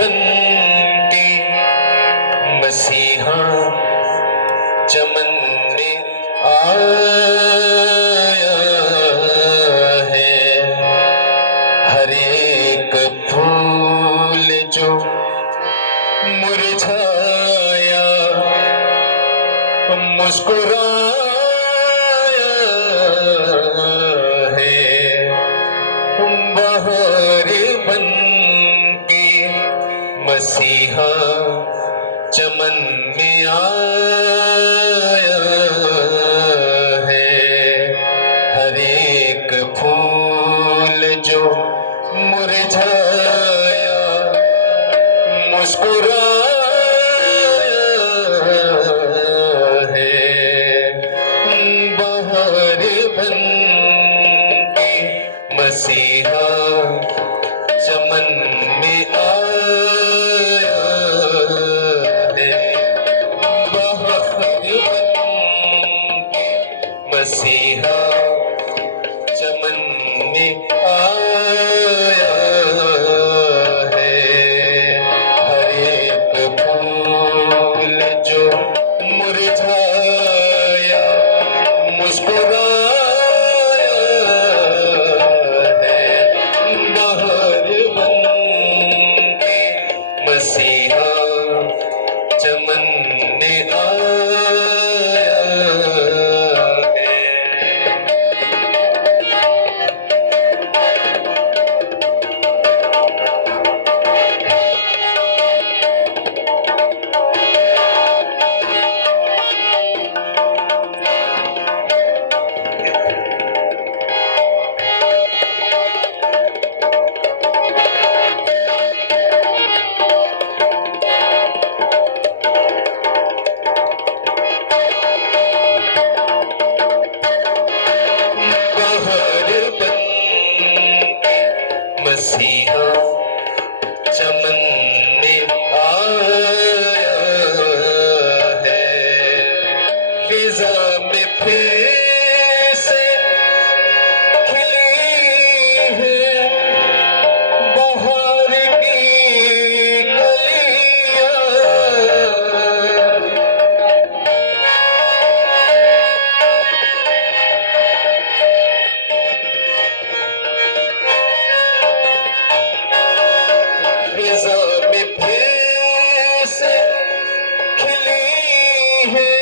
बन के मसीहा चमन में आया है। हर एक फूल जो मुरझाया मुस्कुराया है। बहार बन के मसीहा चमन में आया है। हर एक फूल जो मुरझाया मुस्कुराया है। बहार बन के मसीहा चमन में आया है। बहार बन के मसीहा चमन में आया है। हर एक फूल जो मुरझाया मुस्कुराया है। बहार बन के मसीहा चमन में आया है। बहार बन के मसीहा चमन में आया है। फिजा में फिर से खिली है बहार की कलियां। फिजा में फिर से खिली है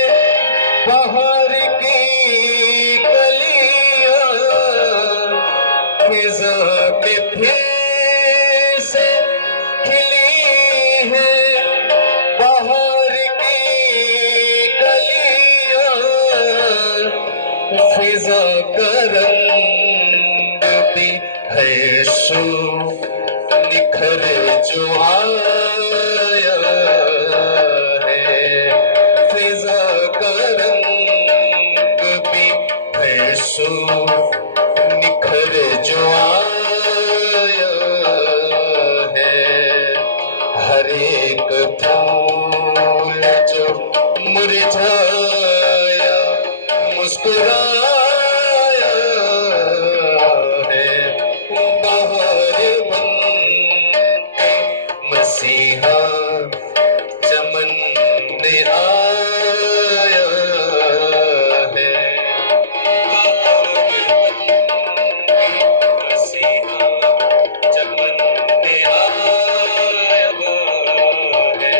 बहार की कलियां। फिजा में फिर से खिली है बहार की कलियां। फिजा का रंग भी है सो निखर जो आया है। फिजा का रंग भी है सो निखर जो आया है। हर एक फूल जो मुरझाया मुस्कुराया है। बहार बन के मसीहा चमन में आया है। बहार बन के मसीहा चमन में आया है।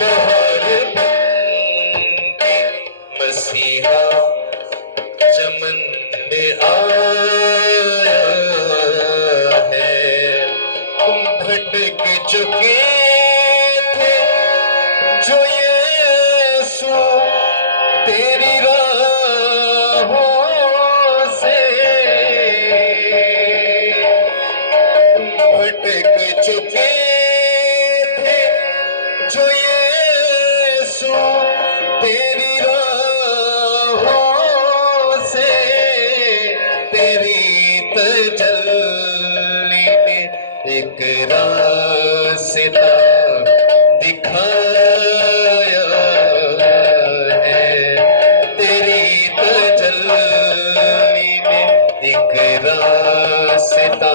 बहार बन के मसीहा चमन में आया है। भटक चुके थे जो यीशु तेरी राहों से। भटक चुके थे जो यीशु तेरी राहों रास्ता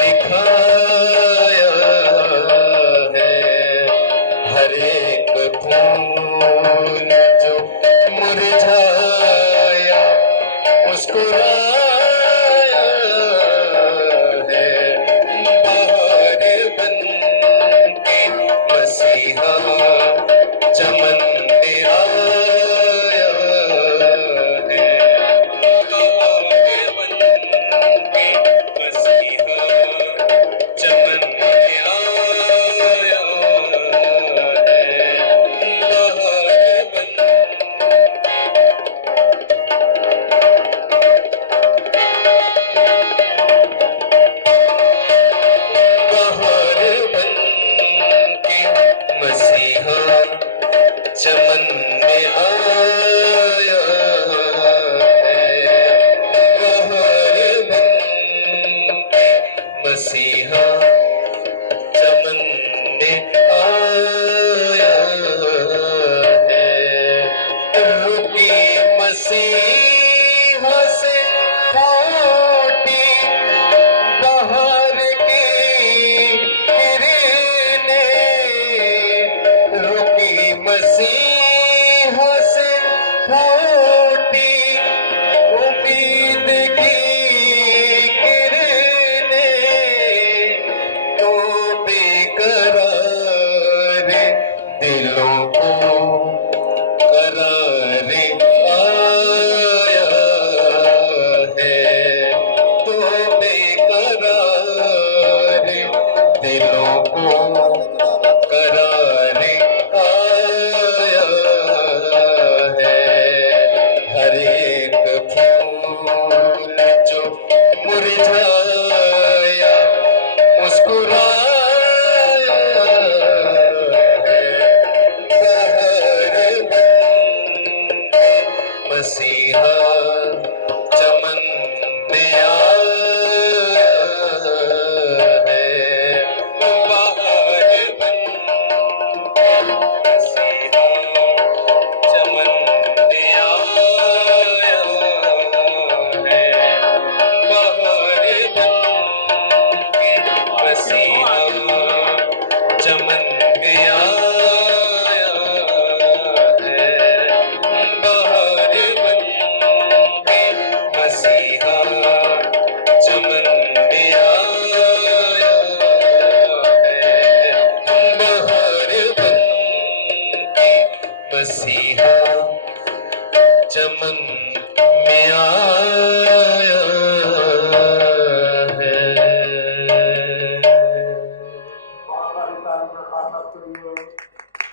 दिखाया है। हर एक फूल जो मुरझाया मुस्कुराया है। बाहर बन के मसीहा चमन में आया है। बाहर बन के मसीहा चमन में आया है। बाहर बन बाहर बन के मसीहा चमन में आया है। बाहर बन के मसीहा चमन में आया है। रुकी मसीहा से फूटी बाहर की किरणें, रुकी मसीहा से फूटी उम्मीद की किरणें, तो बेकरार दिलों को करार आया है। तो बेकरार दिलों को करार आया है। हर एक फूल जो मुरझाया मुस्कुराया है। बाहर बन के मसीहा चमन में आया है। बाहर बन के मसीहा चमन में आया है। बाहर बन के मसीहा चमन में आया है। बाहर बन के मसीहा चमन में आया है। बाहर बन के मसीहा चमन में आया